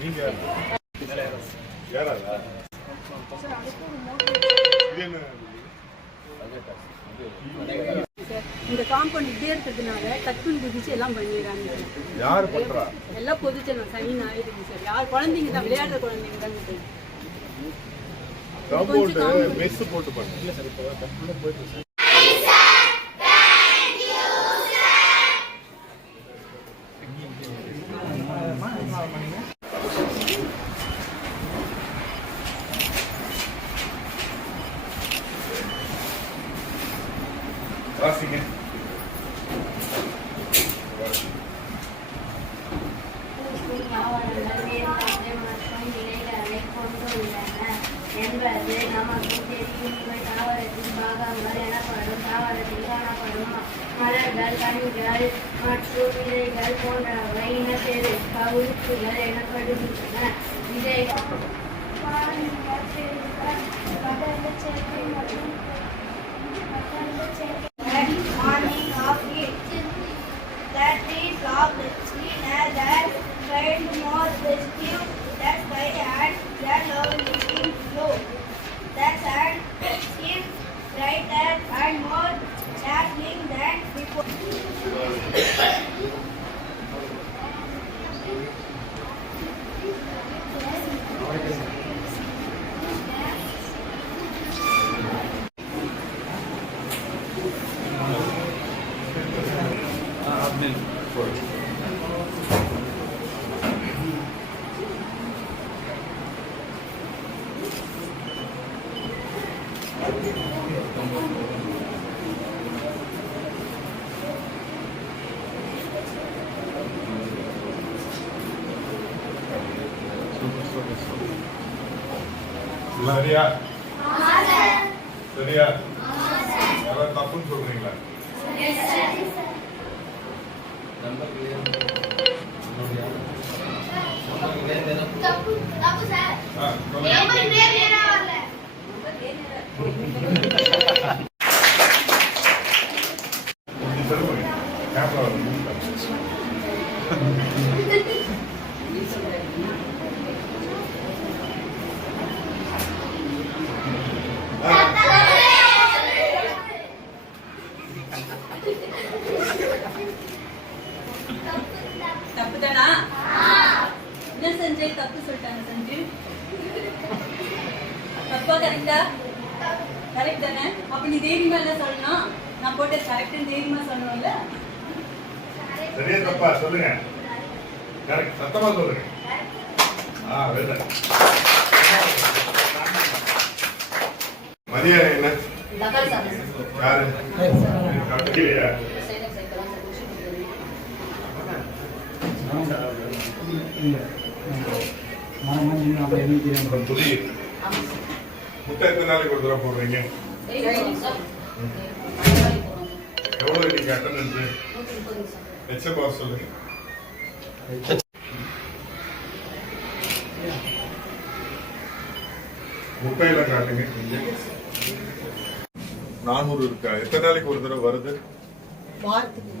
நீங்க யாரா இந்த காம்பவுண்ட் இப்படியே இருக்கிறதுனால டக்குன்னு குதிச்சு எல்லாம் பண்ணிடுறாங்க. யாரு பண்றா? எல்லாம் பொதுச்சனம் சனி ஞாயிறு சார். யார் குழந்தைங்க தான், விளையாடுற குழந்தைங்க தான். காம்பவுண்ட் மெஸ் போட்டு பண்ணு. இல்ல சார், இப்போ டக்குன்னு போயிட்டு சார். வாசிங்க. என்பது நமக்கு தெரியும். இவை தாவரத்தின் பாகங்கள் எனப்படும். தாவரத்தில் காணப்படும் மலர்கள், கனிகள் மற்றும் விதைகள் போன்றவை இனப்பெருக்க உறுப்புகள் எனப்படுகின்றன. விதைகள் that is of the cleaner that find more residue that by add that level in flow that add skin brighter and more dazzling than before. சரியா? சரியா? யாராவது தப்புன்னு சொல்றீங்களா? தப்புதானா? என்ன செஞ்சு தப்பு சொல்லிட்டாங்க செஞ்சு? தப்பா கரெக்டா? கரெக்ட் தானே? அப்ப நீ தைரியமா என்ன சொல்லணும்? நான் போட்ட கரெக்ட்னு தைரியமா சொல்லணும்ல? சரியா தப்பா சொல்லுங்க. கரெக்ட், சத்தமா சொல்லுங்க. வேற மதியம் என்ன? தக்காளி சாதம். யாரு? கரெக்டியா? முட்டை எத்தனை நாளைக்கு ஒரு தடவை போடுறீங்க? எவ்வளவு நீங்க அட்டெண்டன்ஸ்? HM சொல்லுங்க. முட்டையில காட்டுங்க. 400 இருக்கா? எத்தனை நாளைக்கு ஒரு தடவை வருது? வாரத்துக்கு